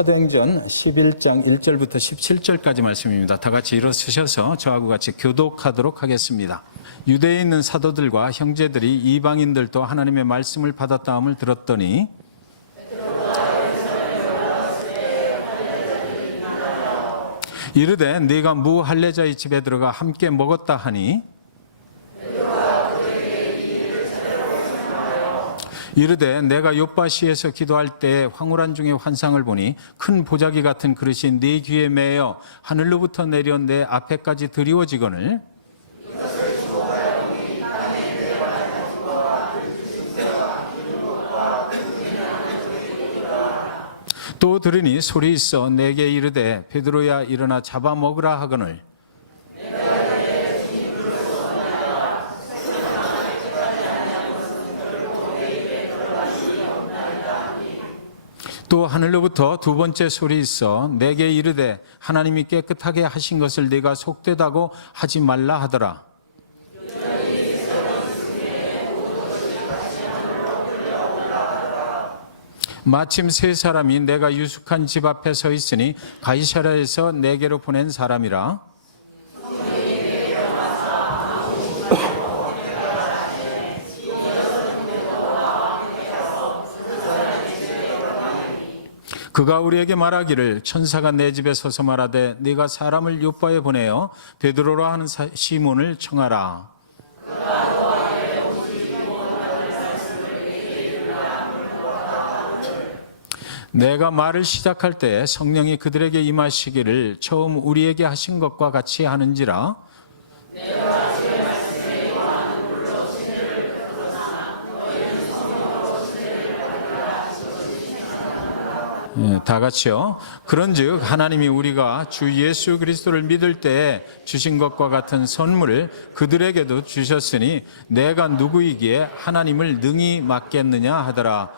사도행전 11장 1절부터 17절까지 말씀입니다. 다 같이 일어서셔서 저하고 같이 교독하도록 하겠습니다. 유대에 있는 사도들과 형제들이 이방인들도 하나님의 말씀을 받았다함을 들었더니 이르되 네가 무할례자의 집에 들어가 함께 먹었다 하니 이르되 내가 욥바시에서 기도할 때 황홀한 중에 환상을 보니 큰 보자기 같은 그릇이 네 귀에 매여 하늘로부터 내려 내 앞에까지 드리워지거늘 또 들으니 소리 있어 내게 이르되 베드로야 일어나 잡아먹으라 하거늘 또 하늘로부터 두 번째 소리 있어 내게 이르되 하나님이 깨끗하게 하신 것을 네가 속되다고 하지 말라 하더라. 마침 세 사람이 내가 유숙한 집 앞에 서 있으니 가이사랴에서 내게로 보낸 사람이라. 그가 우리에게 말하기를 천사가 내 집에 서서 말하되 네가 사람을 요빠에 보내어 베드로라 하는 시몬을 청하라. 내가 말을 시작할 때 성령이 그들에게 임하시기를 처음 우리에게 하신 것과 같이 하는지라. 다 같이요. 그런즉 하나님이 우리가 주 예수 그리스도를 믿을 때에 주신 것과 같은 선물을 그들에게도 주셨으니 내가 누구이기에 하나님을 능히 맡겠느냐 하더라.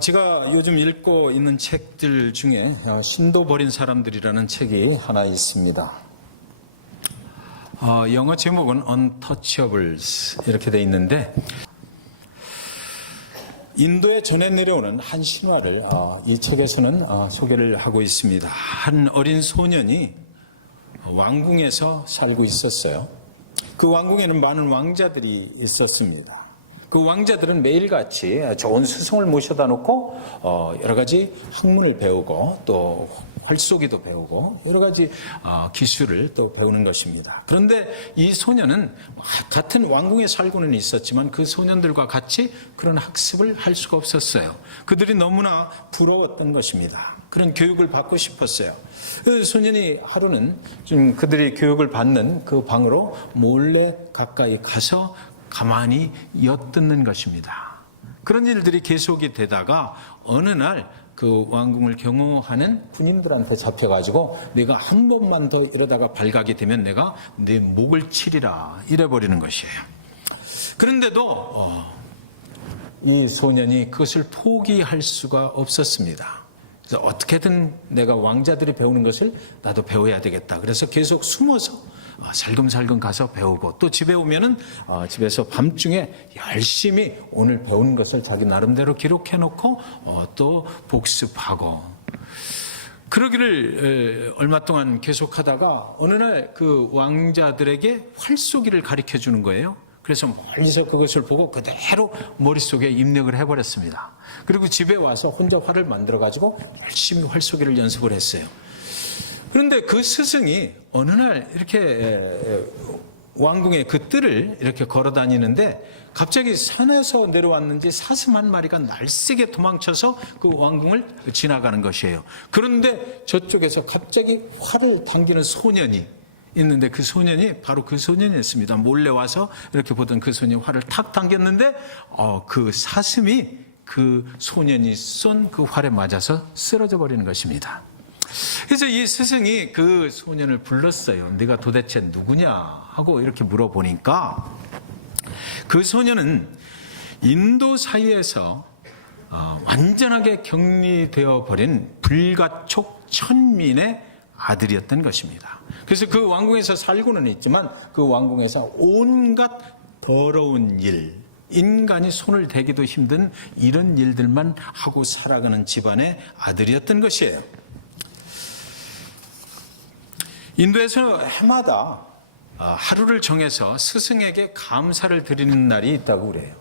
제가 요즘 읽고 있는 책들 중에 신도 버린 사람들이라는 책이 하나 있습니다. 영어 제목은 Untouchables 이렇게 돼 있는데 인도에 전해 내려오는 한 신화를 이 책에서는 소개를 하고 있습니다. 한 어린 소년이 왕궁에서 살고 있었어요. 그 왕궁에는 많은 왕자들이 있었습니다. 그 왕자들은 매일같이 좋은 스승을 모셔다 놓고 여러 가지 학문을 배우고 또 활쏘기도 배우고 여러 가지 기술을 또 배우는 것입니다. 그런데 이 소년은 같은 왕궁에 살고는 있었지만 그 소년들과 같이 그런 학습을 할 수가 없었어요. 그들이 너무나 부러웠던 것입니다. 그런 교육을 받고 싶었어요. 그 소년이 하루는 좀 그들이 교육을 받는 그 방으로 몰래 가까이 가서 가만히 엿듣는 것입니다. 그런 일들이 계속이 되다가 어느 날 그 왕궁을 경호하는 군인들한테 잡혀가지고 네가 한 번만 더 이러다가 발각이 되면 내가 네 목을 치리라 이래버리는 것이에요. 그런데도 이 소년이 그것을 포기할 수가 없었습니다. 그래서 어떻게든 내가 왕자들이 배우는 것을 나도 배워야 되겠다. 그래서 계속 숨어서 살금살금 가서 배우고 또 집에 오면은 집에서 밤중에 열심히 오늘 배운 것을 자기 나름대로 기록해 놓고 또 복습하고 그러기를 얼마 동안 계속하다가 어느 날 그 왕자들에게 활쏘기를 가르쳐 주는 거예요. 그래서 멀리서 그것을 보고 그대로 머릿속에 입력을 해버렸습니다. 그리고 집에 와서 혼자 활을 만들어 가지고 열심히 활쏘기를 연습을 했어요. 그런데 그 스승이 어느 날 이렇게 왕궁의 그 뜰을 이렇게 걸어 다니는데 갑자기 산에서 내려왔는지 사슴 한 마리가 날쌔게 도망쳐서 그 왕궁을 지나가는 것이에요. 그런데 저쪽에서 갑자기 활을 당기는 소년이 있는데 그 소년이 바로 그 소년이었습니다. 몰래 와서 이렇게 보던 그 소년이 활을 탁 당겼는데 그 사슴이 그 소년이 쏜 그 활에 맞아서 쓰러져 버리는 것입니다. 그래서 이 스승이 그 소년을 불렀어요. 네가 도대체 누구냐 하고 이렇게 물어보니까 그 소년은 인도 사이에서 완전하게 격리되어 버린 불가촉 천민의 아들이었던 것입니다. 그래서 그 왕궁에서 살고는 있지만 그 왕궁에서 온갖 더러운 일, 인간이 손을 대기도 힘든 이런 일들만 하고 살아가는 집안의 아들이었던 것이에요. 인도에서 해마다 하루를 정해서 스승에게 감사를 드리는 날이 있다고 그래요.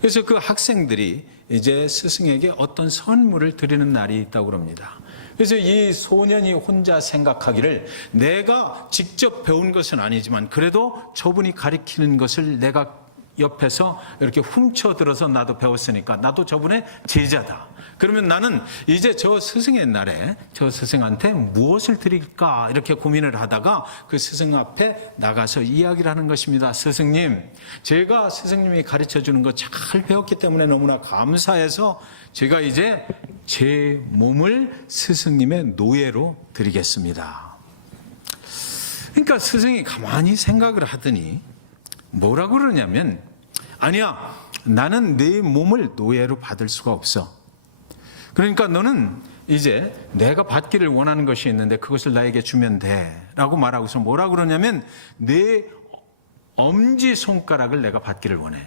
그래서 그 학생들이 이제 스승에게 어떤 선물을 드리는 날이 있다고 그럽니다. 그래서 이 소년이 혼자 생각하기를 내가 직접 배운 것은 아니지만 그래도 저분이 가르치는 것을 내가 옆에서 이렇게 훔쳐들어서 나도 배웠으니까 나도 저분의 제자다. 그러면 나는 이제 저 스승의 날에 저 스승한테 무엇을 드릴까 이렇게 고민을 하다가 그 스승 앞에 나가서 이야기를 하는 것입니다. 스승님, 제가 스승님이 가르쳐주는 거 잘 배웠기 때문에 너무나 감사해서 제가 이제 제 몸을 스승님의 노예로 드리겠습니다. 그러니까 스승이 가만히 생각을 하더니 뭐라고 그러냐면, 아니야, 나는 네 몸을 노예로 받을 수가 없어. 그러니까 너는 이제 내가 받기를 원하는 것이 있는데 그것을 나에게 주면 돼 라고 말하고서 뭐라고 그러냐면, 내 엄지손가락을 내가 받기를 원해.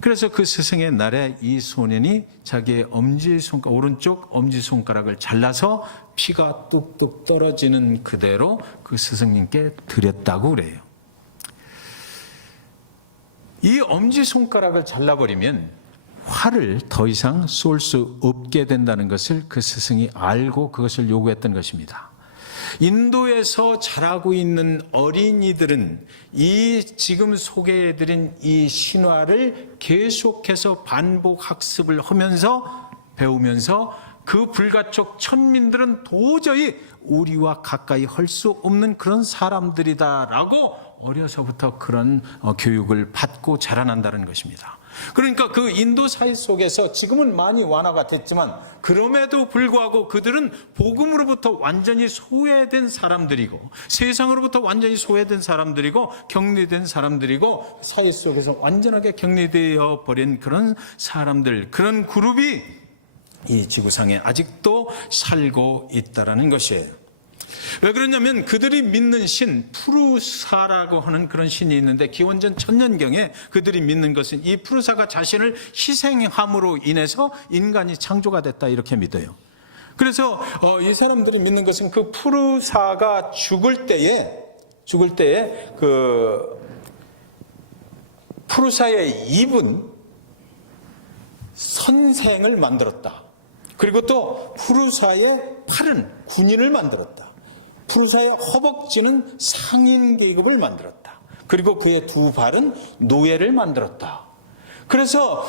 그래서 그 스승의 날에 이 소년이 자기의 오른쪽 엄지손가락을 잘라서 피가 뚝뚝 떨어지는 그대로 그 스승님께 드렸다고 그래요. 이 엄지손가락을 잘라버리면 화를 더 이상 쏠 수 없게 된다는 것을 그 스승이 알고 그것을 요구했던 것입니다. 인도에서 자라고 있는 어린이들은 이 지금 소개해드린 이 신화를 계속해서 반복 학습을 하면서 배우면서 그 불가촉 천민들은 도저히 우리와 가까이 할 수 없는 그런 사람들이다라고 어려서부터 그런 교육을 받고 자라난다는 것입니다. 그러니까 그 인도 사회 속에서 지금은 많이 완화가 됐지만 그럼에도 불구하고 그들은 복음으로부터 완전히 소외된 사람들이고 세상으로부터 완전히 소외된 사람들이고 격리된 사람들이고 사회 속에서 완전하게 격리되어 버린 그런 사람들, 그런 그룹이 이 지구상에 아직도 살고 있다는 것이에요. 왜 그러냐면 그들이 믿는 신 푸르사라고 하는 그런 신이 있는데 기원전 1000년경에 그들이 믿는 것은 이 푸르사가 자신을 희생함으로 인해서 인간이 창조가 됐다 이렇게 믿어요. 그래서 이 사람들이 믿는 것은 그 푸르사가 죽을 때에 그 푸르사의 입은 선생을 만들었다. 그리고 또 푸르사의 팔은 군인을 만들었다. 푸르사의 허벅지는 상인 계급을 만들었다. 그리고 그의 두 발은 노예를 만들었다. 그래서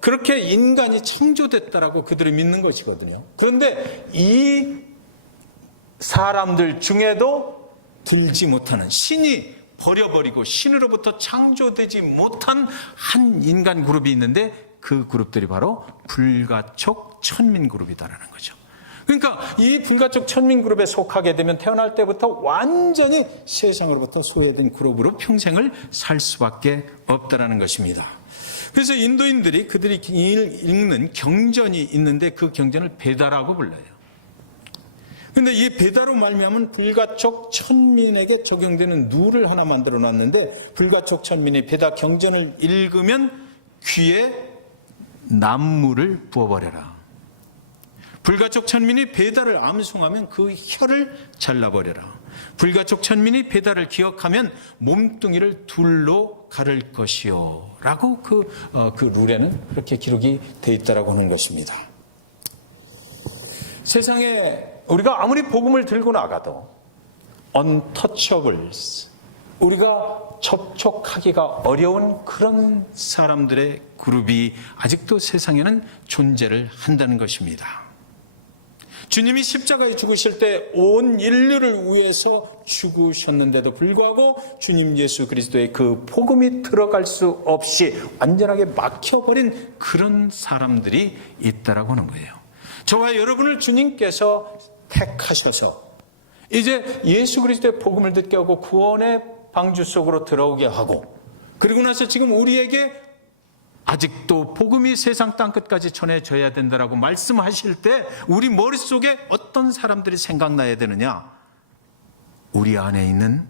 그렇게 인간이 창조됐다라고 그들이 믿는 것이거든요. 그런데 이 사람들 중에도 들지 못하는, 신이 버려버리고 신으로부터 창조되지 못한 한 인간 그룹이 있는데 그 그룹들이 바로 불가촉 천민 그룹이다라는 거죠. 그러니까 이 불가촉 천민 그룹에 속하게 되면 태어날 때부터 완전히 세상으로부터 소외된 그룹으로 평생을 살 수밖에 없다라는 것입니다. 그래서 인도인들이 그들이 읽는 경전이 있는데 그 경전을 베다라고 불러요. 그런데 이 베다로 말미암은 불가촉 천민에게 적용되는 룰을 하나 만들어 놨는데, 불가촉 천민이 베다 경전을 읽으면 귀에 남물을 부어버려라. 불가촉 천민이 베다를 암송하면 그 혀를 잘라버려라. 불가촉 천민이 베다를 기억하면 몸뚱이를 둘로 가를 것이요 라고 그 룰에는 그렇게 기록이 되어 있다고 하는 것입니다. 세상에 우리가 아무리 복음을 들고 나가도 untouchables, 우리가 접촉하기가 어려운 그런 사람들의 그룹이 아직도 세상에는 존재를 한다는 것입니다. 주님이 십자가에 죽으실 때 온 인류를 위해서 죽으셨는데도 불구하고 주님 예수 그리스도의 그 복음이 들어갈 수 없이 완전하게 막혀버린 그런 사람들이 있다라고 하는 거예요. 저와 여러분을 주님께서 택하셔서 이제 예수 그리스도의 복음을 듣게 하고 구원의 방주 속으로 들어오게 하고, 그리고 나서 지금 우리에게 아직도 복음이 세상 땅끝까지 전해져야 된다라고 말씀하실 때 우리 머릿속에 어떤 사람들이 생각나야 되느냐? 우리 안에 있는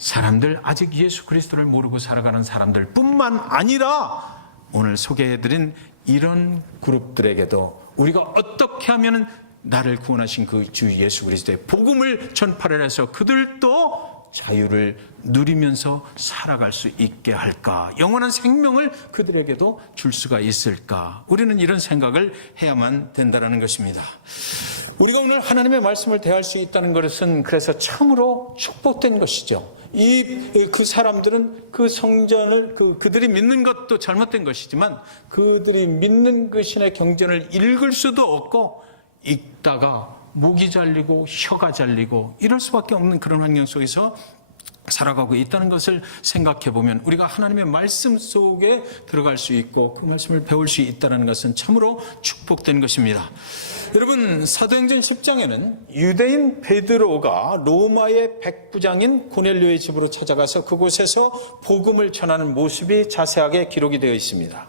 사람들, 아직 예수 그리스도를 모르고 살아가는 사람들 뿐만 아니라 오늘 소개해드린 이런 그룹들에게도 우리가 어떻게 하면 나를 구원하신 그 주 예수 그리스도의 복음을 전파를 해서 그들도 자유를 누리면서 살아갈 수 있게 할까? 영원한 생명을 그들에게도 줄 수가 있을까? 우리는 이런 생각을 해야만 된다는 것입니다. 우리가 오늘 하나님의 말씀을 대할 수 있다는 것은 그래서 참으로 축복된 것이죠. 그 사람들은 그 성전을 그들이 믿는 것도 잘못된 것이지만 그들이 믿는 그 신의 경전을 읽을 수도 없고 읽다가 목이 잘리고 혀가 잘리고 이럴 수밖에 없는 그런 환경 속에서 살아가고 있다는 것을 생각해 보면 우리가 하나님의 말씀 속에 들어갈 수 있고 그 말씀을 배울 수 있다는 것은 참으로 축복된 것입니다. 여러분, 사도행전 10장에는 유대인 베드로가 로마의 백부장인 고넬료의 집으로 찾아가서 그곳에서 복음을 전하는 모습이 자세하게 기록이 되어 있습니다.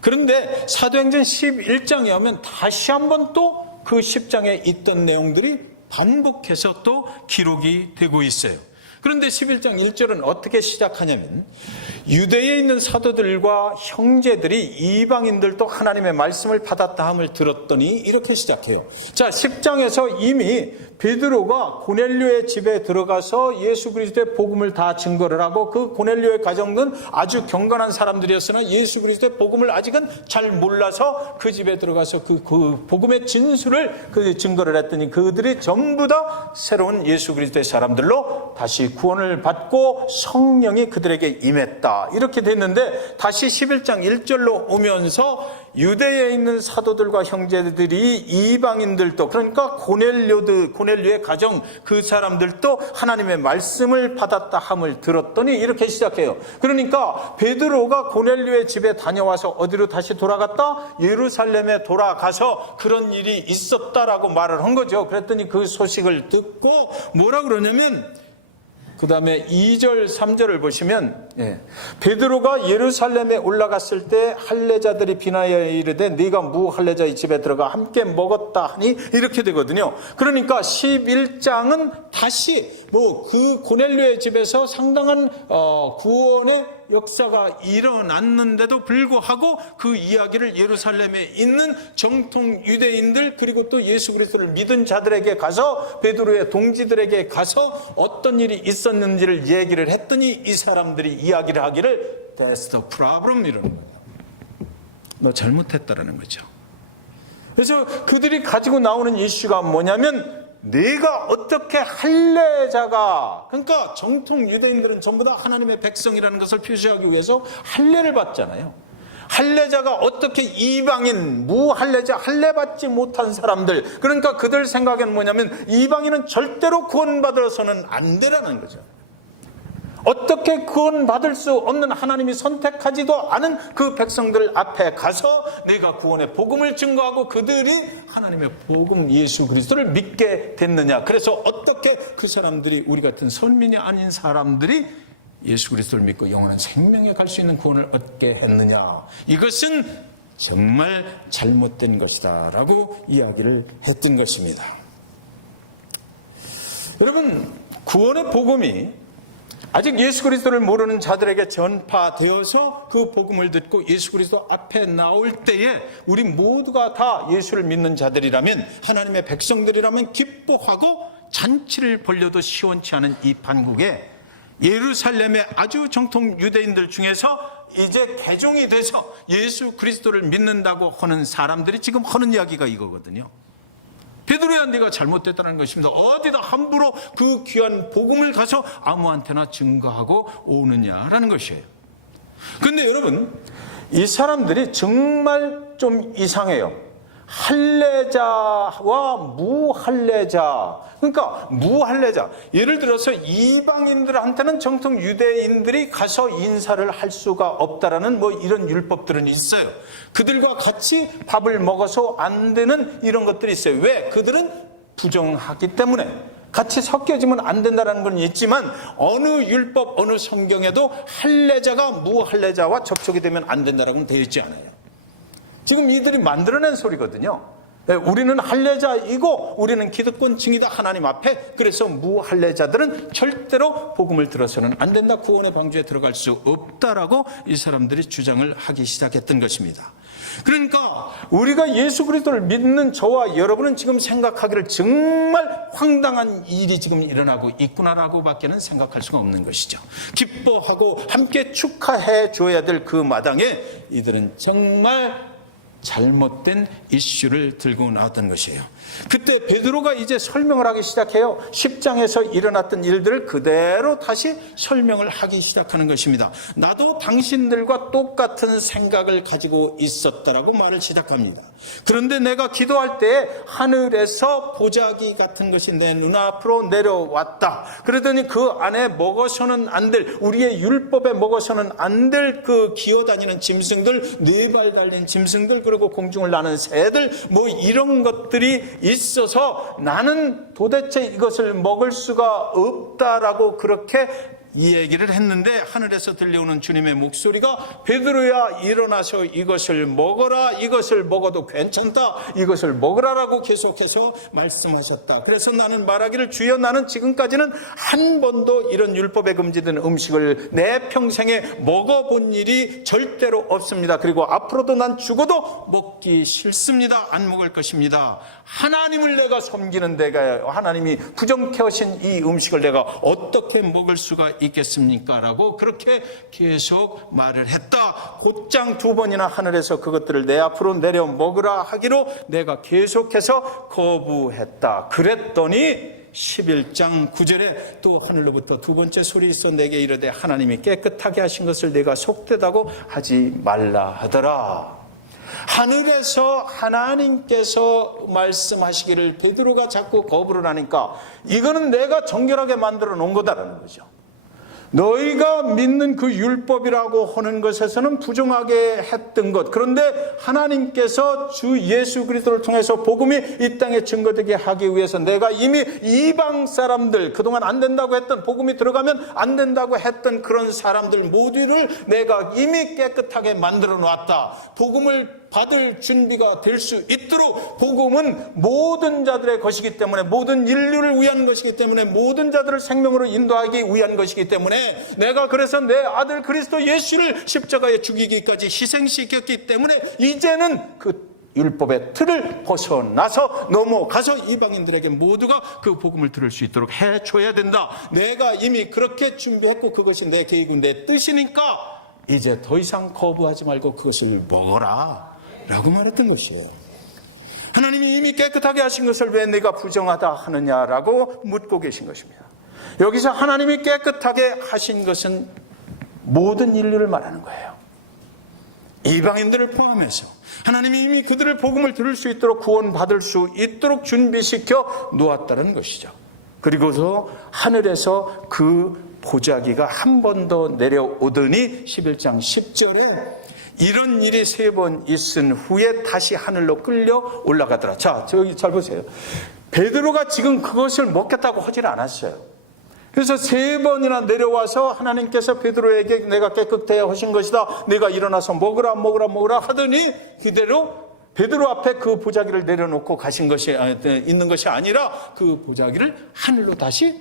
그런데 사도행전 11장에 오면 다시 한번 또 그 10장에 있던 내용들이 반복해서 또 기록이 되고 있어요. 그런데 11장 1절은 어떻게 시작하냐면 유대에 있는 사도들과 형제들이 이방인들도 하나님의 말씀을 받았다 함을 들었더니 이렇게 시작해요. 자, 10장에서 이미 베드로가 고넬료의 집에 들어가서 예수 그리스도의 복음을 다 증거를 하고 그 고넬료의 가정은 아주 경건한 사람들이었으나 예수 그리스도의 복음을 아직은 잘 몰라서 그 집에 들어가서 그 복음의 진술을 증거를 했더니 그들이 전부 다 새로운 예수 그리스도의 사람들로 다시 구원을 받고 성령이 그들에게 임했다. 이렇게 됐는데 다시 11장 1절로 오면서 유대에 있는 사도들과 형제들이 이방인들도 그러니까 고넬료의 가정 그 사람들도 하나님의 말씀을 받았다 함을 들었더니 이렇게 시작해요. 그러니까 베드로가 고넬료의 집에 다녀와서 어디로 다시 돌아갔다? 예루살렘에 돌아가서 그런 일이 있었다라고 말을 한 거죠. 그랬더니 그 소식을 듣고 뭐라 그러냐면 그 다음에 2절 3절을 보시면 베드로가 예루살렘에 올라갔을 때 할례자들이 비나여 이르되 네가 무할례자의 집에 들어가 함께 먹었다 하니 이렇게 되거든요. 그러니까 11장은 다시 그 고넬료의 집에서 상당한 구원의 역사가 일어났는데도 불구하고 그 이야기를 예루살렘에 있는 정통 유대인들 그리고 또 예수 그리스도를 믿은 자들에게 가서 베드로의 동지들에게 가서 어떤 일이 있었는지를 얘기를 했더니 이 사람들이 이야기를 하기를 That's the problem 이러는 거예요. 너 잘못했다라는 거죠. 그래서 그들이 가지고 나오는 이슈가 뭐냐면 내가 어떻게 할례자가 그러니까 정통 유대인들은 전부 다 하나님의 백성이라는 것을 표시하기 위해서 할례를 받잖아요. 할례자가 어떻게 이방인, 무할례자, 할례받지 못한 사람들 그러니까 그들 생각에는 뭐냐면 이방인은 절대로 구원받아서는 안 되라는 거죠. 어떻게 구원받을 수 없는 하나님이 선택하지도 않은 그 백성들 앞에 가서 내가 구원의 복음을 증거하고 그들이 하나님의 복음 예수 그리스도를 믿게 됐느냐. 그래서 어떻게 그 사람들이 우리 같은 선민이 아닌 사람들이 예수 그리스도를 믿고 영원한 생명에 갈 수 있는 구원을 얻게 했느냐. 이것은 정말 잘못된 것이다 라고 이야기를 했던 것입니다. 여러분, 구원의 복음이 아직 예수 그리스도를 모르는 자들에게 전파되어서 그 복음을 듣고 예수 그리스도 앞에 나올 때에 우리 모두가 다 예수를 믿는 자들이라면 하나님의 백성들이라면 기뻐하고 잔치를 벌려도 시원치 않은 이 판국에 예루살렘의 아주 정통 유대인들 중에서 이제 개종이 돼서 예수 그리스도를 믿는다고 하는 사람들이 지금 하는 이야기가 이거거든요. 베드로야 네가 잘못됐다는 것입니다. 어디다 함부로 그 귀한 복음을 가서 아무한테나 증거하고 오느냐라는 것이에요. 그런데 여러분 이 사람들이 정말 좀 이상해요. 할례자와 무할례자 그러니까 무할례자 예를 들어서 이방인들한테는 정통 유대인들이 가서 인사를 할 수가 없다라는 이런 율법들은 있어요. 그들과 같이 밥을 먹어서 안 되는 이런 것들이 있어요. 왜? 그들은 부정하기 때문에 같이 섞여지면 안 된다는 건 있지만 어느 율법 어느 성경에도 할례자가 무할례자와 접촉이 되면 안 된다라고는 되어 있지 않아요. 지금 이들이 만들어낸 소리거든요. 우리는 할례자이고 우리는 기득권층이다 하나님 앞에. 그래서 무할례자들은 절대로 복음을 들어서는 안 된다, 구원의 방주에 들어갈 수 없다라고 이 사람들이 주장을 하기 시작했던 것입니다. 그러니까 우리가 예수 그리스도를 믿는 저와 여러분은 지금 생각하기를 정말 황당한 일이 지금 일어나고 있구나라고 밖에는 생각할 수가 없는 것이죠. 기뻐하고 함께 축하해 줘야 될 그 마당에 이들은 정말 잘못된 이슈를 들고 나왔던 것이에요. 그때 베드로가 이제 설명을 하기 시작해요. 10장에서 일어났던 일들을 그대로 다시 설명을 하기 시작하는 것입니다. 나도 당신들과 똑같은 생각을 가지고 있었다라고 말을 시작합니다. 그런데 내가 기도할 때 하늘에서 보자기 같은 것이 내 눈앞으로 내려왔다. 그러더니 그 안에 먹어서는 안 될, 우리의 율법에 먹어서는 안 될 그 기어다니는 짐승들, 4발 달린 짐승들, 그리고 공중을 나는 새들, 뭐 이런 것들이 있어서 나는 도대체 이것을 먹을 수가 없다라고 그렇게 이 얘기를 했는데, 하늘에서 들려오는 주님의 목소리가 베드로야 일어나서 이것을 먹어라, 이것을 먹어도 괜찮다, 이것을 먹으라라고 계속해서 말씀하셨다. 그래서 나는 말하기를, 주여 나는 지금까지는 한 번도 이런 율법에 금지된 음식을 내 평생에 먹어본 일이 절대로 없습니다. 그리고 앞으로도 난 죽어도 먹기 싫습니다. 안 먹을 것입니다. 하나님을 내가 섬기는 내가, 하나님이 부정케 하신 이 음식을 내가 어떻게 먹을 수가 있겠습니까? 라고 그렇게 계속 말을 했다. 곧장 2번이나 하늘에서 그것들을 내 앞으로 내려 먹으라 하기로 내가 계속해서 거부했다. 그랬더니 11장 9절에 또 하늘로부터 2번째 소리 있어 내게 이르되 하나님이 깨끗하게 하신 것을 내가 속되다고 하지 말라 하더라. 하늘에서 하나님께서 말씀하시기를 베드로가 자꾸 거부를 하니까 이거는 내가 정결하게 만들어 놓은 거다라는 거죠. 너희가 믿는 그 율법이라고 하는 것에서는 부정하게 했던 것, 그런데 하나님께서 주 예수 그리스도를 통해서 복음이 이 땅에 증거되게 하기 위해서 내가 이미 이방 사람들, 그동안 안 된다고 했던, 복음이 들어가면 안 된다고 했던 그런 사람들 모두를 내가 이미 깨끗하게 만들어 놨다. 복음을 받을 준비가 될 수 있도록, 복음은 모든 자들의 것이기 때문에, 모든 인류를 위한 것이기 때문에, 모든 자들을 생명으로 인도하기 위한 것이기 때문에 내가 그래서 내 아들 그리스도 예수를 십자가에 죽이기까지 희생시켰기 때문에 이제는 그 율법의 틀을 벗어나서 넘어가서 이방인들에게 모두가 그 복음을 들을 수 있도록 해줘야 된다. 내가 이미 그렇게 준비했고 그것이 내 계획이고 내 뜻이니까 이제 더 이상 거부하지 말고 그것을 먹어라 라고 말했던 것이에요. 하나님이 이미 깨끗하게 하신 것을 왜 내가 부정하다 하느냐라고 묻고 계신 것입니다. 여기서 하나님이 깨끗하게 하신 것은 모든 인류를 말하는 거예요. 이방인들을 포함해서 하나님이 이미 그들을 복음을 들을 수 있도록, 구원받을 수 있도록 준비시켜 놓았다는 것이죠. 그리고서 하늘에서 그 보자기가 한 번 더 내려오더니 11장 10절에 이런 일이 3번 있은 후에 다시 하늘로 끌려 올라가더라. 자, 저기 잘 보세요. 베드로가 지금 그것을 먹겠다고 하질 않았어요. 그래서 3번이나 내려와서 하나님께서 베드로에게 내가 깨끗해 하신 것이다, 내가 일어나서 먹으라 하더니 그대로 베드로 앞에 그 보자기를 내려놓고 가신 것이 있는 것이 아니라 그 보자기를 하늘로 다시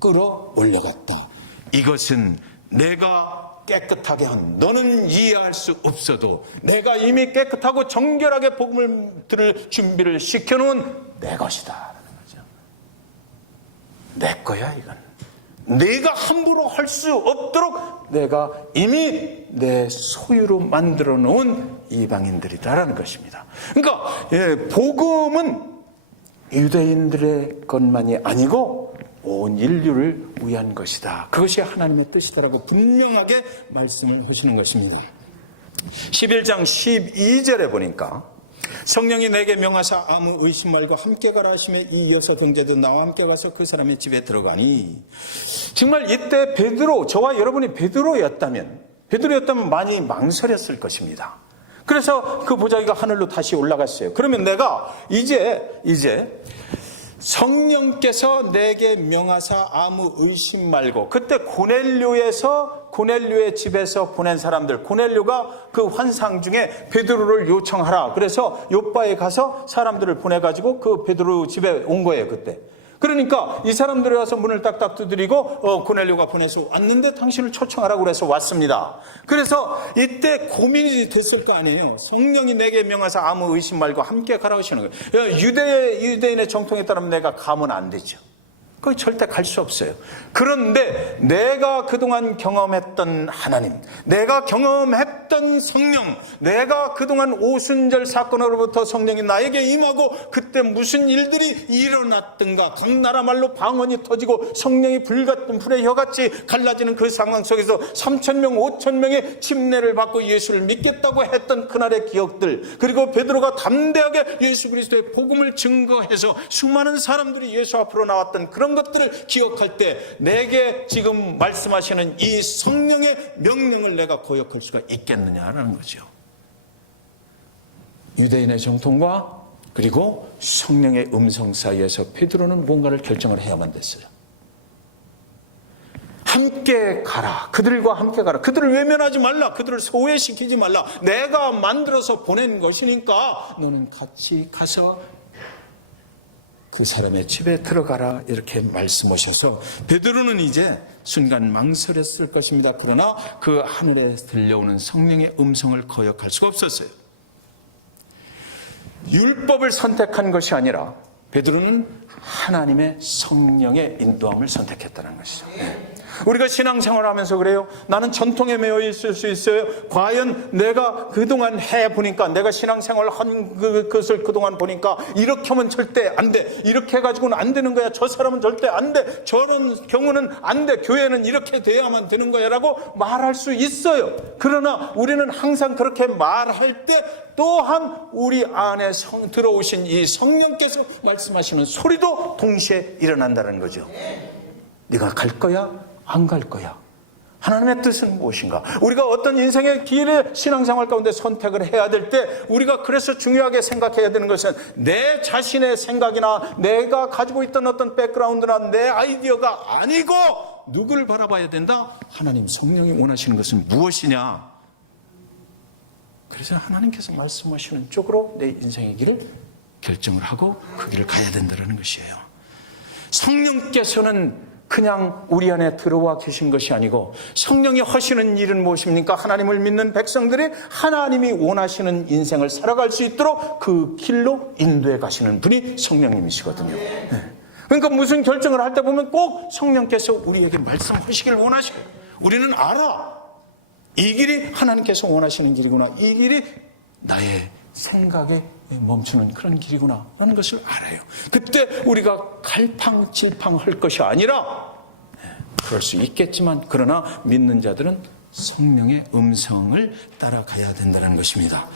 끌어 올려갔다. 이것은 내가 깨끗하게 한, 너는 이해할 수 없어도 내가 이미 깨끗하고 정결하게 복음을 들을 준비를 시켜놓은 내 것이다 라는 거죠. 내 거야 이건. 내가 함부로 할 수 없도록 내가 이미 내 소유로 만들어 놓은 이방인들이다라는 것입니다. 그러니까 복음은 유대인들의 것만이 아니고 온 인류를 위한 것이다. 그것이 하나님의 뜻이다라고 분명하게 말씀을 하시는 것입니다. 11장 12절에 보니까 성령이 내게 명하사 아무 의심 말고 함께 가라 하시매 이 여섯 형제도 나와 함께 가서 그 사람의 집에 들어가니. 정말 이때 베드로, 저와 여러분이 베드로였다면 많이 망설였을 것입니다. 그래서 그 보자기가 하늘로 다시 올라갔어요. 그러면 내가 이제 성령께서 내게 명하사 아무 의심 말고. 그때 고넬료의 집에서 보낸 사람들, 고넬료가 그 환상 중에 베드로를 요청하라. 그래서 요빠에 가서 사람들을 보내가지고 그 베드로 집에 온 거예요, 그때. 그러니까 이 사람들이 와서 문을 딱딱 두드리고 고넬료가 보내서 왔는데 당신을 초청하라고 그래서 왔습니다. 그래서 이때 고민이 됐을 거 아니에요. 성령이 내게 명하사 아무 의심 말고 함께 가라 하시는 거예요. 유대인의 정통에 따르면 내가 가면 안 되죠. 거기 절대 갈 수 없어요. 그런데 내가 그동안 경험했던 하나님, 내가 경험했던 성령, 내가 그동안 오순절 사건으로부터 성령이 나에게 임하고 그때 무슨 일들이 일어났던가, 각 나라 말로 방언이 터지고 성령이 불같은 불의 혀같이 갈라지는 그 상황 속에서 3,000명, 5,000명의 침례를 받고 예수를 믿겠다고 했던 그날의 기억들, 그리고 베드로가 담대하게 예수 그리스도의 복음을 증거해서 수많은 사람들이 예수 앞으로 나왔던 그런 것들을 기억할 때 내게 지금 말씀하시는 이 성령의 명령을 내가 거역할 수가 있겠느냐라는 거죠. 유대인의 정통과 그리고 성령의 음성 사이에서 베드로는 뭔가를 결정을 해야만 됐어요. 함께 가라. 그들과 함께 가라. 그들을 외면하지 말라. 그들을 소외시키지 말라. 내가 만들어서 보낸 것이니까 너는 같이 가서 그 사람의 집에 들어가라. 이렇게 말씀하셔서 베드로는 이제 순간 망설였을 것입니다. 그러나 그 하늘에 들려오는 성령의 음성을 거역할 수가 없었어요. 율법을 선택한 것이 아니라 베드로는 하나님의 성령의 인도함을 선택했다는 것이죠. 우리가 신앙생활을 하면서 그래요. 나는 전통에 매여 있을 수 있어요. 과연 내가 그동안 해보니까, 내가 신앙생활을 한 그것을 그동안 보니까 이렇게 하면 절대 안 돼. 이렇게 해가지고는 안 되는 거야. 저 사람은 절대 안 돼. 저런 경우는 안 돼. 교회는 이렇게 돼야만 되는 거야 라고 말할 수 있어요. 그러나 우리는 항상 그렇게 말할 때 또한 우리 안에 들어오신 이 성령께서 말씀하시는 소리도 동시에 일어난다는 거죠. 네가 갈 거야? 안 갈 거야? 하나님의 뜻은 무엇인가? 우리가 어떤 인생의 길에 신앙생활 가운데 선택을 해야 될 때 우리가 그래서 중요하게 생각해야 되는 것은 내 자신의 생각이나 내가 가지고 있던 어떤 백그라운드나 내 아이디어가 아니고 누구를 바라봐야 된다? 하나님 성령이 원하시는 것은 무엇이냐? 그래서 하나님께서 말씀하시는 쪽으로 내 인생의 길을 결정을 하고 그 길을 가야 된다는 것이에요. 성령께서는 그냥 우리 안에 들어와 계신 것이 아니고 성령이 하시는 일은 무엇입니까? 하나님을 믿는 백성들이 하나님이 원하시는 인생을 살아갈 수 있도록 그 길로 인도해 가시는 분이 성령님이시거든요. 그러니까 무슨 결정을 할 때 보면 꼭 성령께서 우리에게 말씀하시길 원하셔요. 우리는 알아. 이 길이 하나님께서 원하시는 길이구나. 이 길이 나의 생각에 멈추는 그런 길이구나 라는 것을 알아요. 그때 우리가 갈팡질팡 할 것이 아니라, 그럴 수 있겠지만 그러나 믿는 자들은 성령의 음성을 따라가야 된다는 것입니다.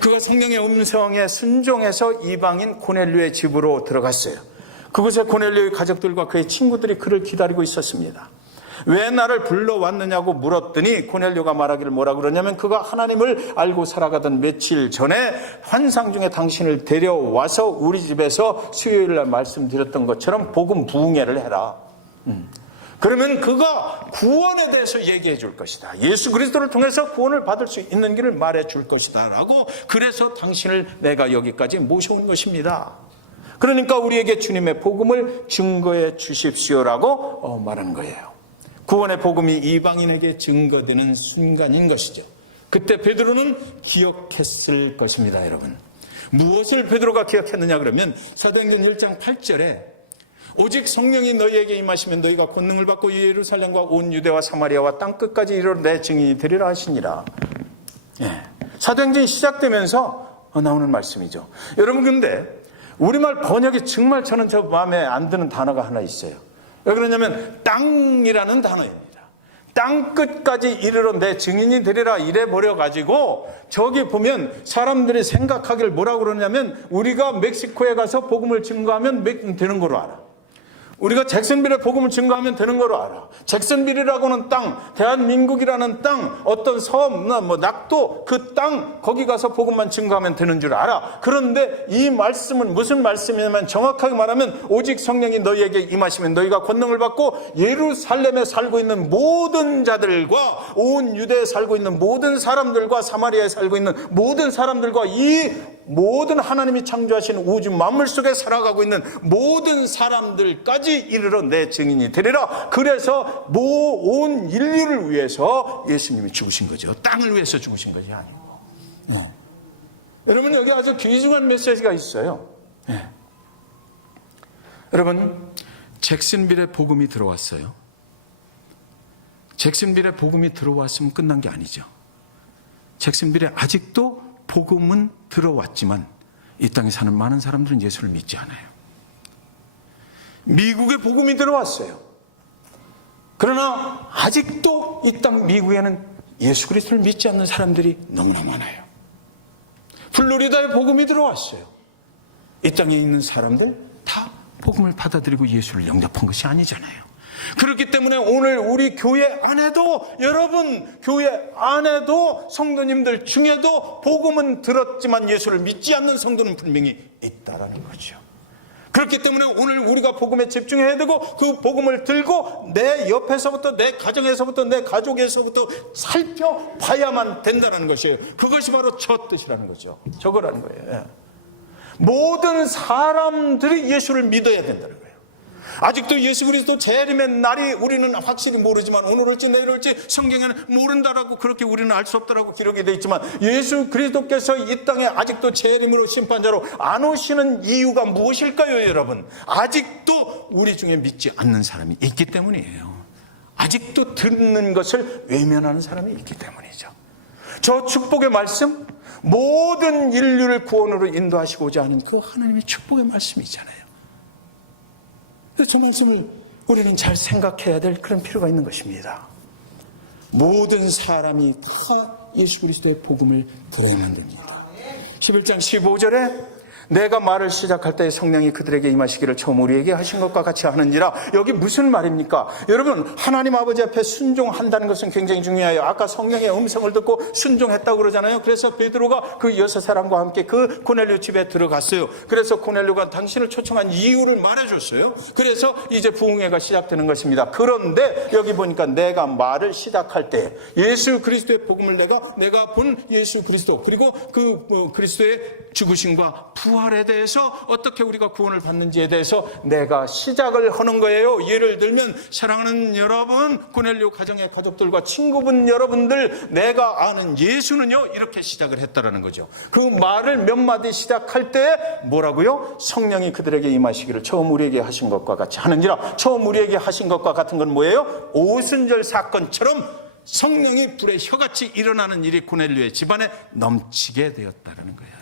그가 성령의 음성에 순종해서 이방인 고넬료의 집으로 들어갔어요. 그곳에 고넬료의 가족들과 그의 친구들이 그를 기다리고 있었습니다. 왜 나를 불러왔느냐고 물었더니 고넬료가 말하기를 뭐라 그러냐면, 그가 하나님을 알고 살아가던 며칠 전에 환상 중에 당신을 데려와서 우리 집에서 수요일 날 말씀드렸던 것처럼 복음 부흥회를 해라. 그러면 그가 구원에 대해서 얘기해 줄 것이다. 예수 그리스도를 통해서 구원을 받을 수 있는 길을 말해 줄 것이다 라고, 그래서 당신을 내가 여기까지 모셔온 것입니다. 그러니까 우리에게 주님의 복음을 증거해 주십시오라고 말하는 거예요. 구원의 복음이 이방인에게 증거되는 순간인 것이죠. 그때 베드로는 기억했을 것입니다, 여러분. 무엇을 베드로가 기억했느냐 그러면 사도행전 1장 8절에 오직 성령이 너희에게 임하시면 너희가 권능을 받고 예루살렘과 온 유대와 사마리아와 땅끝까지 이르러 내 증인이 되리라 하시니라. 사도행전이 시작되면서 나오는 말씀이죠. 여러분, 근데 우리말 번역이 정말 저는 저 마음에 안 드는 단어가 하나 있어요. 왜 그러냐면 땅이라는 단어입니다. 땅 끝까지 이르러 내 증인이 되리라 이래 버려가지고, 저기 보면 사람들이 생각하길 뭐라고 그러냐면 우리가 멕시코에 가서 복음을 증거하면 되는 걸로 알아. 우리가 잭슨빌의 복음을 증거하면 되는 거로 알아. 잭슨빌이라고는 땅, 대한민국이라는 땅, 어떤 섬, 낙도, 그 땅, 거기 가서 복음만 증거하면 되는 줄 알아. 그런데 이 말씀은 무슨 말씀이냐면, 정확하게 말하면 오직 성령이 너희에게 임하시면 너희가 권능을 받고 예루살렘에 살고 있는 모든 자들과 온 유대에 살고 있는 모든 사람들과 사마리아에 살고 있는 모든 사람들과 이 모든 하나님이 창조하신 우주 만물 속에 살아가고 있는 모든 사람들까지 이르러 내 증인이 되리라. 그래서 온 인류를 위해서 예수님이 죽으신 거죠. 땅을 위해서 죽으신 것이 아니고. 여러분, 여기 아주 귀중한 메시지가 있어요. 여러분, 잭슨빌의 복음이 들어왔어요. 잭슨빌의 복음이 들어왔으면 끝난 게 아니죠. 잭슨빌에 아직도 복음은 들어왔지만 이 땅에 사는 많은 사람들은 예수를 믿지 않아요. 미국에 복음이 들어왔어요. 그러나 아직도 이 땅 미국에는 예수 그리스도를 믿지 않는 사람들이 너무나 많아요. 플로리다에 복음이 들어왔어요. 이 땅에 있는 사람들 다 복음을 받아들이고 예수를 영접한 것이 아니잖아요. 그렇기 때문에 오늘 우리 교회 안에도, 여러분 교회 안에도 성도님들 중에도 복음은 들었지만 예수를 믿지 않는 성도는 분명히 있다라는 거죠. 그렇기 때문에 오늘 우리가 복음에 집중해야 되고, 그 복음을 들고 내 옆에서부터, 내 가정에서부터, 내 가족에서부터 살펴봐야만 된다는 것이에요. 그것이 바로 저 뜻이라는 거죠. 저거라는 거예요. 모든 사람들이 예수를 믿어야 된다는 거예요. 아직도 예수 그리스도 재림의 날이 우리는 확실히 모르지만, 오늘 올지 내일 올지 성경에는 모른다라고, 그렇게 우리는 알 수 없다라고 기록이 되어 있지만, 예수 그리스도께서 이 땅에 아직도 재림으로 심판자로 안 오시는 이유가 무엇일까요, 여러분? 아직도 우리 중에 믿지 않는 사람이 있기 때문이에요. 아직도 듣는 것을 외면하는 사람이 있기 때문이죠. 저 축복의 말씀, 모든 인류를 구원으로 인도하시고자 하는 그 하나님의 축복의 말씀이잖아요. 저 말씀을 우리는 잘 생각해야 될 그런 필요가 있는 것입니다. 모든 사람이 다 예수 그리스도의 복음을 들어야만 됩니다. 11장 15절에 내가 말을 시작할 때 성령이 그들에게 임하시기를 처음 우리에게 하신 것과 같이 하는지라. 여기 무슨 말입니까? 여러분, 하나님 아버지 앞에 순종한다는 것은 굉장히 중요해요. 아까 성령의 음성을 듣고 순종했다고 그러잖아요. 그래서 베드로가 그 6사람과 함께 그 고넬료 집에 들어갔어요. 그래서 고넬료가 당신을 초청한 이유를 말해줬어요. 그래서 이제 부흥회가 시작되는 것입니다. 그런데 여기 보니까 내가 말을 시작할 때 예수 그리스도의 복음을 내가 본 예수 그리스도, 그리고 그 그리스도의 죽으심과 부활에 대해서 어떻게 우리가 구원을 받는지에 대해서 내가 시작을 하는 거예요. 예를 들면, 사랑하는 여러분, 고넬료 가정의 가족들과 친구분 여러분들, 내가 아는 예수는요, 이렇게 시작을 했다라는 거죠. 그 말을 몇 마디 시작할 때 뭐라고요? 성령이 그들에게 임하시기를 처음 우리에게 하신 것과 같이 하는지라. 처음 우리에게 하신 것과 같은 건 뭐예요? 오순절 사건처럼 성령이 불의 혀같이 일어나는 일이 고넬료의 집안에 넘치게 되었다는 거예요.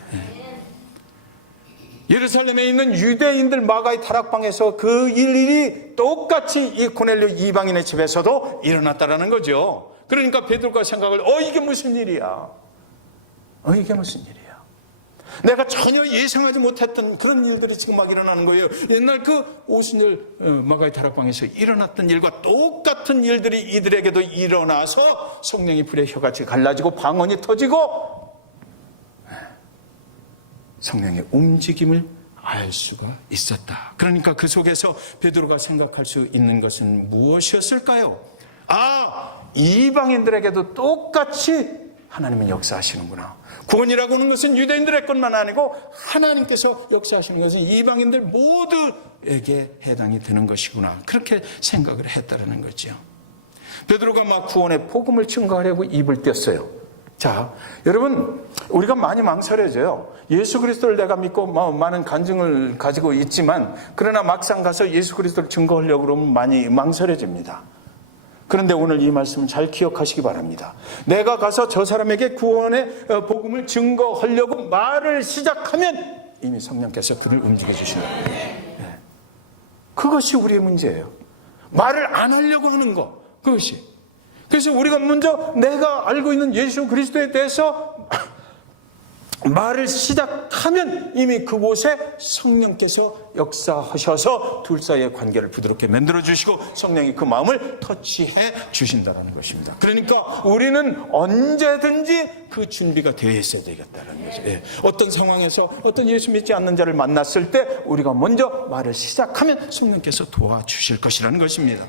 예루살렘에 있는 유대인들 마가의 다락방에서 그 일이 똑같이 이 고넬료 이방인의 집에서도 일어났다는 거죠. 그러니까 베드로가 생각을, 이게 무슨 일이야? 이게 무슨 일이야? 내가 전혀 예상하지 못했던 그런 일들이 지금 막 일어나는 거예요. 옛날 그 오순절 마가의 다락방에서 일어났던 일과 똑같은 일들이 이들에게도 일어나서 성령이 불의 혀같이 갈라지고 방언이 터지고 성령의 움직임을 알 수가 있었다. 그러니까 그 속에서 베드로가 생각할 수 있는 것은 무엇이었을까요? 이방인들에게도 똑같이 하나님은 역사하시는구나. 구원이라고 하는 것은 유대인들의 것만 아니고 하나님께서 역사하시는 것은 이방인들 모두에게 해당이 되는 것이구나. 그렇게 생각을 했다는 거죠. 베드로가 막 구원의 복음을 증거하려고 입을 뗐어요. 자, 여러분, 우리가 많이 망설여져요. 예수 그리스도를 내가 믿고 많은 간증을 가지고 있지만, 그러나 막상 가서 예수 그리스도를 증거하려고 그러면 많이 망설여집니다. 그런데 오늘 이 말씀을 잘 기억하시기 바랍니다. 내가 가서 저 사람에게 구원의 복음을 증거하려고 말을 시작하면 이미 성령께서 그를 움직여 주신다. 그것이 우리의 문제예요. 말을 안 하려고 하는 것, 그것이. 그래서 우리가 먼저 내가 알고 있는 예수 그리스도에 대해서 말을 시작하면 이미 그곳에 성령께서 역사하셔서 둘 사이의 관계를 부드럽게 만들어주시고 성령이 그 마음을 터치해 주신다는 것입니다. 그러니까 우리는 언제든지 그 준비가 되어 있어야 되겠다는 거죠. 예. 어떤 상황에서 어떤 예수 믿지 않는 자를 만났을 때 우리가 먼저 말을 시작하면 성령께서 도와주실 것이라는 것입니다.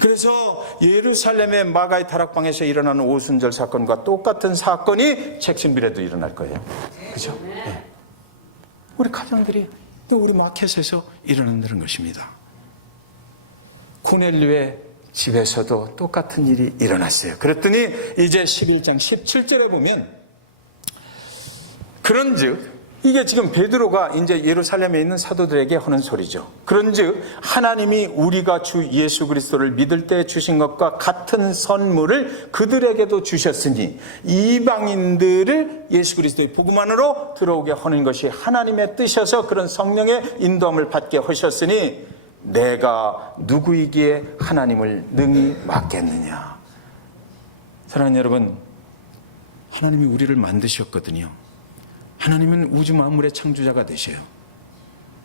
그래서 예루살렘의 마가의 다락방에서 일어나는 오순절 사건과 똑같은 사건이 잭슨빌에도 일어날 거예요. 그죠? 네. 우리 가정들이 또 우리 마켓에서 일어난다는 것입니다. 코넬료의 집에서도 똑같은 일이 일어났어요. 그랬더니 이제 11장 17절에 보면 그런즉 이게 지금 베드로가 이제 예루살렘에 있는 사도들에게 하는 소리죠. 그런즉 하나님이 우리가 주 예수 그리스도를 믿을 때 주신 것과 같은 선물을 그들에게도 주셨으니 이방인들을 예수 그리스도의 복음 안으로 들어오게 하는 것이 하나님의 뜻이어서 그런 성령의 인도함을 받게 하셨으니 내가 누구이기에 하나님을 능히 맡겠느냐. 사랑하는 여러분, 하나님이 우리를 만드셨거든요. 하나님은 우주 만물의 창조자가 되셔요.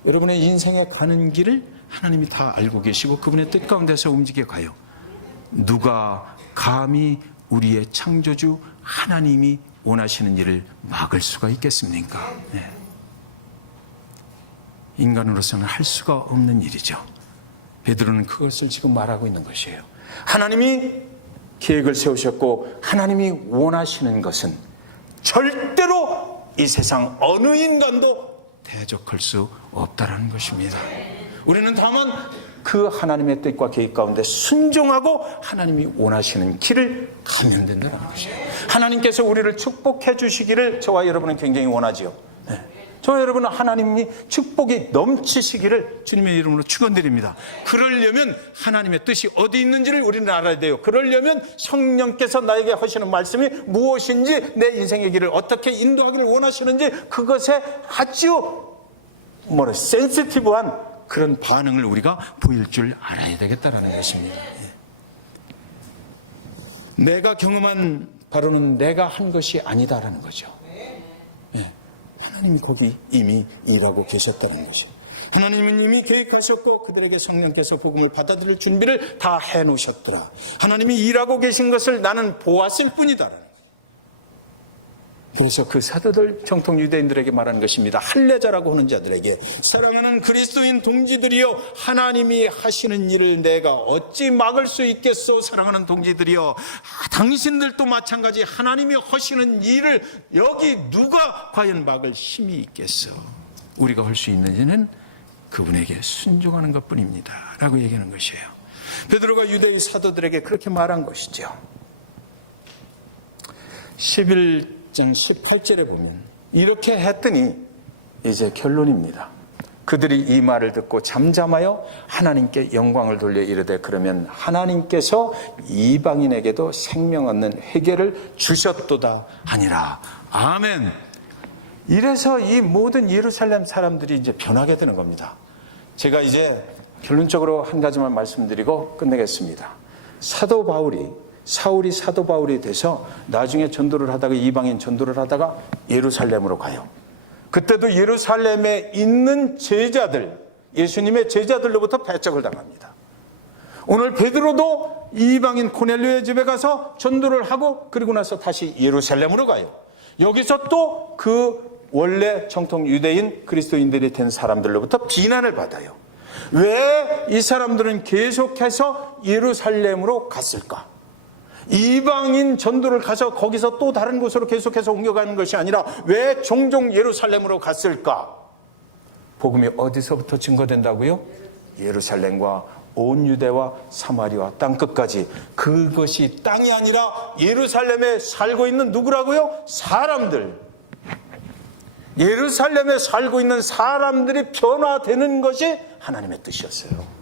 여러분의 인생에 가는 길을 하나님이 다 알고 계시고 그분의 뜻 가운데서 움직여 가요. 누가 감히 우리의 창조주 하나님이 원하시는 일을 막을 수가 있겠습니까? 네. 인간으로서는 할 수가 없는 일이죠. 베드로는 그것을 지금 말하고 있는 것이에요. 하나님이 계획을 세우셨고 하나님이 원하시는 것은 절대로 이 세상 어느 인간도 대적할 수 없다는 것입니다. 우리는 다만 그 하나님의 뜻과 계획 가운데 순종하고 하나님이 원하시는 길을 가면 된다는 것이에요. 하나님께서 우리를 축복해 주시기를 저와 여러분은 굉장히 원하지요. 네. 저와 여러분은 하나님이 축복이 넘치시기를 주님의 이름으로 축원드립니다. 그러려면 하나님의 뜻이 어디 있는지를 우리는 알아야 돼요. 그러려면 성령께서 나에게 하시는 말씀이 무엇인지 내 인생의 길을 어떻게 인도하기를 원하시는지 그것에 아주 센시티브한 그런 반응을 우리가 보일 줄 알아야 되겠다는 것입니다. 내가 경험한 바로는 내가 한 것이 아니다라는 거죠. 하나님이 거기 이미 일하고 계셨다는 것이. 하나님은 이미 계획하셨고 그들에게 성령께서 복음을 받아들일 준비를 다 해놓으셨더라. 하나님이 일하고 계신 것을 나는 보았을 뿐이다. 그래서 그 사도들 정통 유대인들에게 말하는 것입니다. 할례자라고 하는 자들에게 사랑하는 그리스도인 동지들이여 하나님이 하시는 일을 내가 어찌 막을 수 있겠소. 사랑하는 동지들이여 당신들도 마찬가지 하나님이 하시는 일을 여기 누가 과연 막을 힘이 있겠소. 우리가 할 수 있는 일은 그분에게 순종하는 것뿐입니다 라고 얘기하는 것이에요. 베드로가 유대인 사도들에게 그렇게 말한 것이죠. 11장 18절에 보면 이렇게 했더니 이제 결론입니다. 그들이 이 말을 듣고 잠잠하여 하나님께 영광을 돌려 이르되 그러면 하나님께서 이방인에게도 생명 얻는 회개를 주셨도다 하니라. 아멘. 이래서 이 모든 예루살렘 사람들이 이제 변하게 되는 겁니다. 제가 이제 결론적으로 한 가지만 말씀드리고 끝내겠습니다. 사울이 사도 바울이 돼서 나중에 전도를 하다가 이방인 전도를 하다가 예루살렘으로 가요. 그때도 예루살렘에 있는 제자들, 예수님의 제자들로부터 배척을 당합니다. 오늘 베드로도 이방인 코넬료의 집에 가서 전도를 하고 그리고 나서 다시 예루살렘으로 가요. 여기서 또 그 원래 정통 유대인 그리스도인들이 된 사람들로부터 비난을 받아요. 왜 이 사람들은 계속해서 예루살렘으로 갔을까? 이방인 전도를 가서 거기서 또 다른 곳으로 계속해서 옮겨가는 것이 아니라 왜 종종 예루살렘으로 갔을까? 복음이 어디서부터 증거된다고요? 예루살렘과 온 유대와 사마리아 땅끝까지. 그것이 땅이 아니라 예루살렘에 살고 있는 누구라고요? 사람들. 예루살렘에 살고 있는 사람들이 변화되는 것이 하나님의 뜻이었어요.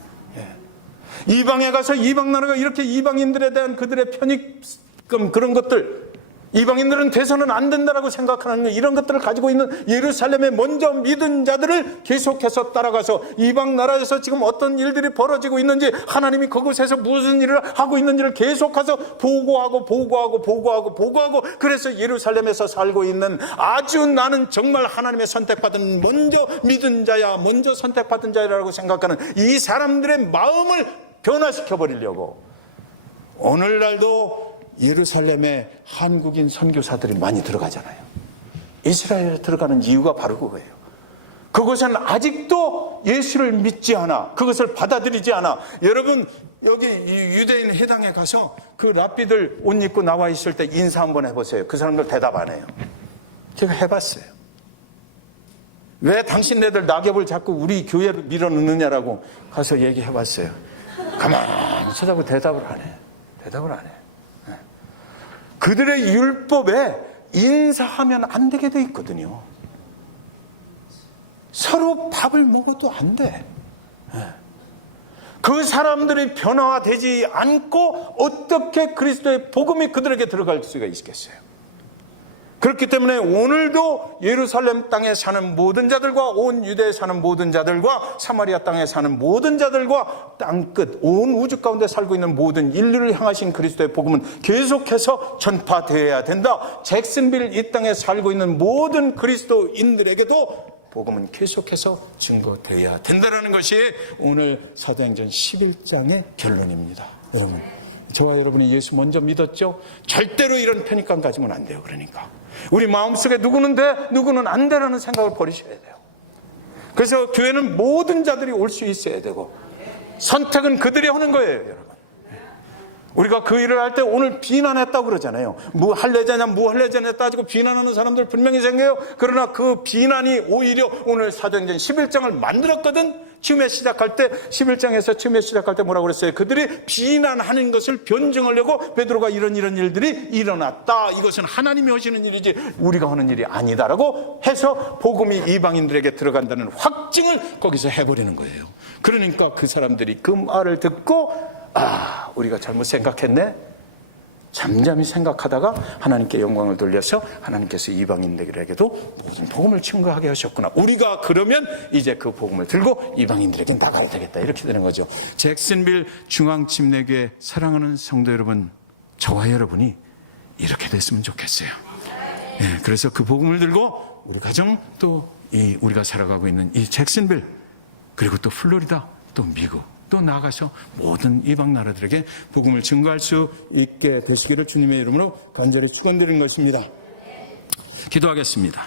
이방에 가서 이방 나라가 이렇게 이방인들에 대한 그들의 편익금 그런 것들 이방인들은 돼서는 안 된다라고 생각하는 이런 것들을 가지고 있는 예루살렘에 먼저 믿은 자들을 계속해서 따라가서 이방 나라에서 지금 어떤 일들이 벌어지고 있는지, 하나님이 그곳에서 무슨 일을 하고 있는지를 계속해서 보고하고 그래서 예루살렘에서 살고 있는 아주 나는 정말 하나님의 선택받은 먼저 믿은 자야, 먼저 선택받은 자라고 생각하는 이 사람들의 마음을 변화시켜 버리려고 오늘날도 예루살렘에 한국인 선교사들이 많이 들어가잖아요. 이스라엘에 들어가는 이유가 바로 그거예요. 그것은 아직도 예수를 믿지 않아, 그것을 받아들이지 않아. 여러분 여기 유대인 회당에 가서 그 랍비들 옷 입고 나와 있을 때 인사 한번 해보세요. 그 사람들 대답 안 해요. 제가 해봤어요. 왜 당신네들 낙엽을 자꾸 우리 교회로 밀어넣느냐라고 가서 얘기해봤어요. 가만히 쳐다보고 대답을 안 해요. 그들의 율법에 인사하면 안 되게 돼 있거든요. 서로 밥을 먹어도 안 돼. 그 사람들이 변화되지 않고 어떻게 그리스도의 복음이 그들에게 들어갈 수가 있겠어요? 그렇기 때문에 오늘도 예루살렘 땅에 사는 모든 자들과 온 유대에 사는 모든 자들과 사마리아 땅에 사는 모든 자들과 땅끝 온 우주 가운데 살고 있는 모든 인류를 향하신 그리스도의 복음은 계속해서 전파되어야 된다. 잭슨빌 이 땅에 살고 있는 모든 그리스도인들에게도 복음은 계속해서 증거되어야 된다는 것이 오늘 사도행전 11장의 결론입니다. 여러분, 저와 여러분이 예수 먼저 믿었죠? 절대로 이런 편익감 가지면 안 돼요. 그러니까 우리 마음속에 누구는 돼, 누구는 안 돼라는 생각을 버리셔야 돼요. 그래서 교회는 모든 자들이 올 수 있어야 되고 선택은 그들이 하는 거예요. 여러분, 우리가 그 일을 할 때 오늘 비난했다고 그러잖아요. 무할례자냐 따지고 비난하는 사람들 분명히 생겨요. 그러나 그 비난이 오히려 오늘 사도행전 11장을 만들었거든. 처음에 시작할 때 11장에서 처음에 시작할 때 뭐라고 그랬어요? 그들이 비난하는 것을 변증하려고 베드로가 이런 일들이 일어났다. 이것은 하나님이 하시는 일이지 우리가 하는 일이 아니다라고 해서 복음이 이방인들에게 들어간다는 확증을 거기서 해버리는 거예요. 그러니까 그 사람들이 그 말을 듣고 우리가 잘못 생각했네. 잠잠히 생각하다가 하나님께 영광을 돌려서 하나님께서 이방인들에게도 모든 복음을 증거하게 하셨구나. 우리가 그러면 이제 그 복음을 들고 이방인들에게 나가야 되겠다. 이렇게 되는 거죠. 잭슨빌 중앙침례교회 사랑하는 성도 여러분, 저와 여러분이 이렇게 됐으면 좋겠어요. 그래서 그 복음을 들고 우리 가정 또 우리가 살아가고 있는 이 잭슨빌 그리고 또 플로리다 또 미국 또 나아가서 모든 이방 나라들에게 복음을 증거할 수 있게 되시기를 주님의 이름으로 간절히 축원드리는 것입니다. 기도하겠습니다.